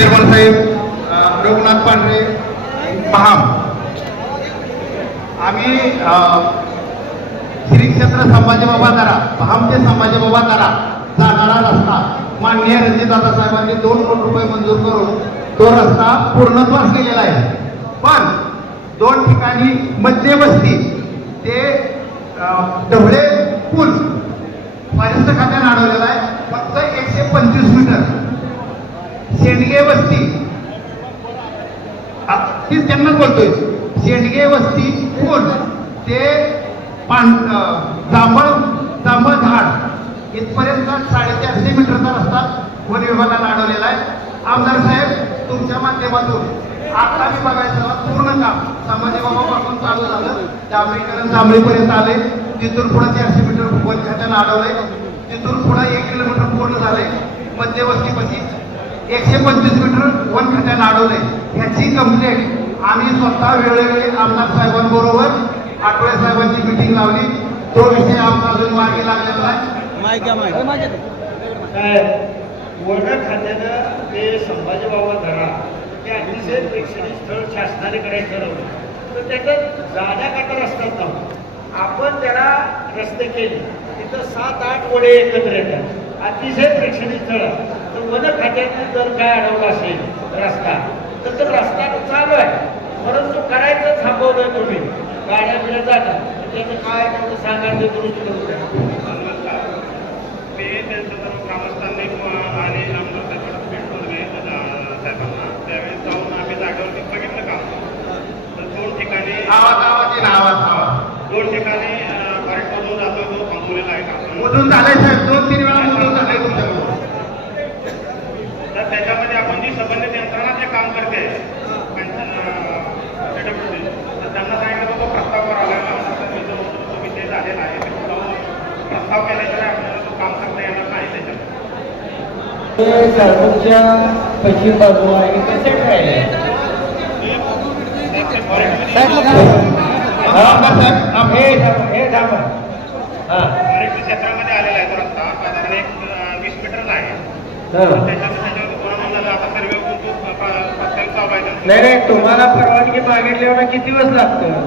Chairman साहेब रघुनाथ पांढरे महाम आम्ही अ, श्री क्षेत्र संभाजीबाबा दारा पहाम ते संभाजीबाबा दारा जाणारा रस्ता. माननीय रणजितदादा साहेबांनी दोन कोटी रुपये मंजूर करून तो रस्ता पूर्णत्वास गेलेला आहे. पण दोन ठिकाणी मध्यवस्ती ते अ, ढवळे पूल फॉरेस्ट खात्याने अडवलेला आहे. फक्त एकशे पंचवीस मीटर. शेंडगे वस्ती. तीच त्यांना बोलतोय. शेंडगे वस्ती कोण ते पान जांभळ जांभळ झाड. इथपर्यंत साडेचारशे मीटरचा रस्ता वन विभागाला अडवलेला आहे. आमदार साहेब तुमच्या माध्यमातून आता मी बघायचं पूर्ण काम. बाबापासून चालू झालं. जांभळीकरण जांभळीपर्यंत आले तिथून पुढे चारशे मीटर वन खात्याला अडवलंय. तिथून पुढे एक किलोमीटर पूर्ण झालंय. मध्यवस्तीपाशी एकशे पंचवीस मीटर वन खात्यानं अडवलंय ह्याची कंप्लेंट आम्ही स्वतः वेळोवेळी आमदार साहेबांबरोबर आठवडे साहेबांची मिटिंग लावली. तो विषय आमचा अजून मागे लागलेला आहे. काय वन खात्यानं ते संभाजीबाबा धरा ते अतिशय प्रेक्षणीय स्थळ शासनाने करायचं ठरवलं. तर त्याच्यात जाण्या काटा रस्ता नव्हता आपण त्याला रस्ते केले. तिथं सात आठ वडे एकत्र येतात. अतिशय प्रेक्षणीय स्थळ वन खात्याने जर काय अडवलं असेल रस्ता तर तो रस्ता तर चालू आहे. परंतु करायचं थांबवलं तुम्ही. गाड्या बिड्या जातात. त्याचं काय तेवढं सांगा ते दुरुस्त करू द्या ते त्यांचं ग्रामस्थांनी आणि आमदार साहेबांना भेटून गेले साहेबांना. त्यावेळेस जाऊन आम्ही जागेवरती बघितलं का? तर दोन ठिकाणी आवाज आवाज येईन आवाज आवाज दोन ठिकाणी करेक्ट मधून जातो तो थांबवलेला आहे का? मोजून झालंय साहेब. दोन तीन वेळा मोजून झालंय तुमच्याकडून तर त्याच्यामध्ये आपण जी संबंधित यंत्रणा जे काम करते pension, अं, CWC, तर त्यांना सांगितलं तो प्रस्ताव करावा लागला तो तो विषय झालेला आहे तो प्रस्ताव केल्याशिवाय आपल्याला तो काम करता येणार नाही त्याच्यात पश्चिम बाजूला आहे कसे राहिले हे हे हा क्षेत्रामध्ये आलेला आहे रस्ता साधारण एक वीस मीटरचा आहे त्याच्यावर आता प्रस्ताव नाही नाही तुम्हाला परवानगी मागितल्यावर किती दिवस लागतं?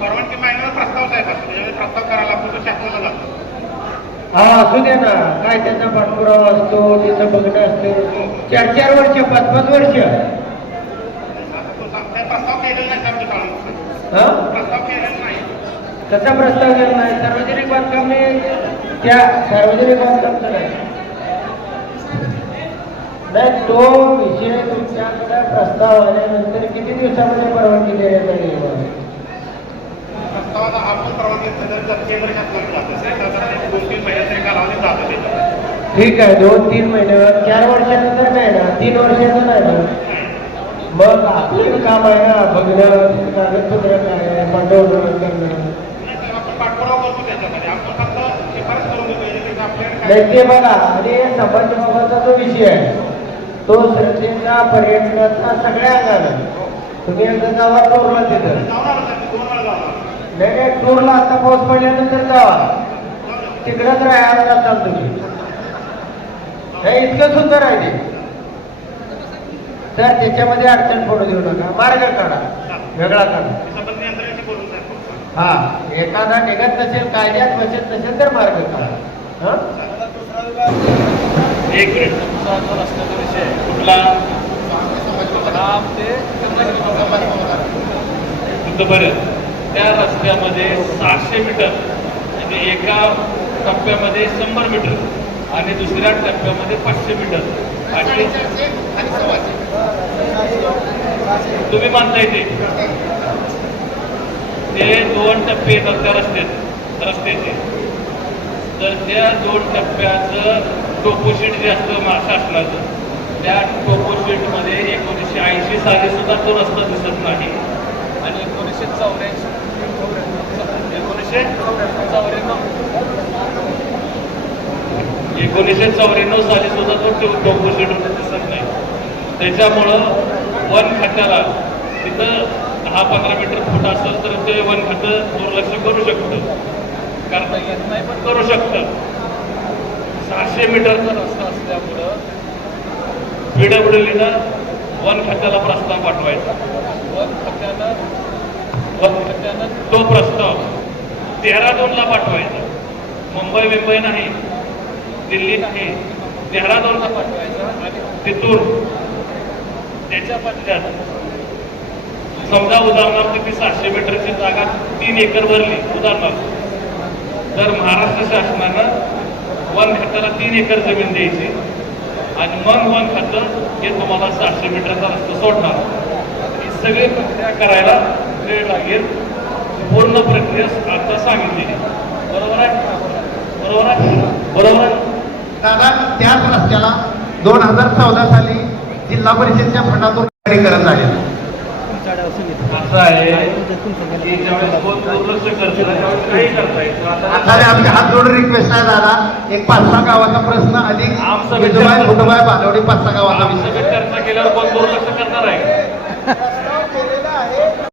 परवानगी मागण्यावर प्रस्ताव आहे म्हणजे प्रस्ताव करायला लागतो तो शासनाला हा असू दे ना. काय त्याचा पाठपुरावा असतो त्याचं बघणं असतं. चार चार वर्ष पाच पाच वर्ष. तसा प्रस्ताव नाही नाही. कसा प्रस्ताव केला नाही सार्वजनिक बांधकामने त्या सार्वजनिक बांधकामचा नाही. नाही तो विषय तुमच्याकडे प्रस्ताव आल्यानंतर किती दिवसामध्ये परवानगी देण्यात आली ठीक आहे दोन तीन महिन्यावर चार वर्षानंतर नाही ना तीन वर्षाचं नाही ना? मग आपलं काम आहे ना बघणं कागदपत्र काय पाठवणं करणं नाही ते बघा आणि संभाजीबाबाचा जो विषय आहे. तो श्रद्धेचा पर्यटनाचा सगळ्या अंगानं तुम्ही एकदा जावा टूरला तिथं जाऊन आलो साहेब, दोन वेळा जाऊन नाही टूरला आता पाऊस पडल्यानंतर जावा तिकडंच राहायला जाताल तुम्ही. नाही इतकं सुंदर आहे ते. तर त्याच्यामध्ये अडचण पडू देऊ नका. मार्ग काढा. वेगळा काढा हा एखादा निघत नसेल कायद्यात बसत नसेल तर मार्ग काढा. हा? एक मिनिट. रस्त्याचा विषय कुठला त्या रस्त्यामध्ये सहाशे मीटर म्हणजे एका टप्प्यामध्ये शंभर मीटर आणि दुसऱ्या टप्प्यामध्ये पाचशे मीटर आणि तुम्ही मानताय ते? ते दोन टप्पे येतात त्या रस्त्यात रस्त्याचे. तर त्या दोन टप्प्याचं टोपोशीट जे असतं मा शासनाचं त्या टोपोशीटमध्ये एकोणीसशे ऐंशी साली सुद्धा तो रस्ता दिसत नाही. आणि एकोणीसशे चौऱ्याऐंशी एकोणीसशे चौऱ्याण्णव. एकोणीसशे चौऱ्याण्णव साली सुद्धा तो टो- टोपोशीट दिसत नाही त्याच्यामुळं वन खात्याला तिथं दहा पंधरा मीटर फुट असेल तर ते वन खातं दुर्लक्ष करू शकतं. करता येत नाही पण करू शकतं. सहाशे मीटरचा रस्ता असल्यामुळं पीडब्ल्यूडीनं वन खात्याला प्रस्ताव पाठवायचा. वन खात्यानं वन खात्यानं तो प्रस्ताव देहरादूनला पाठवायचा. मुंबई मुंबई नाही दिल्ली नाही देहरादूनला पाठवायचा आणि तिथून त्याच्या पट्ट्यात समजा उदाहरणार्थ ती सहाशे मीटरची जागा तीन एकर भरली उदाहरणार्थ. तर महाराष्ट्र शासनानं वन खात्याला तीन एकर जमीन द्यायची आणि मग वन खातं हे पाचशे मीटरचा रस्ता सोडणार. ही सगळी प्रक्रिया करायला वेळ लागेल. पूर्ण प्रक्रिया आता सांगितली. बरोबर आहे? बरोबर आहे? बरोबर आहे. दादा त्याच रस्त्याला दोन हजार चौदा साली जिल्हा परिषदच्या फंडातून करत झाले असं आहे की ज्यावेळेस कोण दुर्लक्ष करतं त्यावेळेस काही करता येतं आता आता आमची हात जोडून रिक्वेस्ट आहे दादा एक पाच सहा गावाचा प्रश्न अधिक आमचा विधवाय विचार- फुटवाय बालवडी पाच सहा गावाचा विषय चर्चा केल्यावर कोण दुर्लक्ष करणार आहे.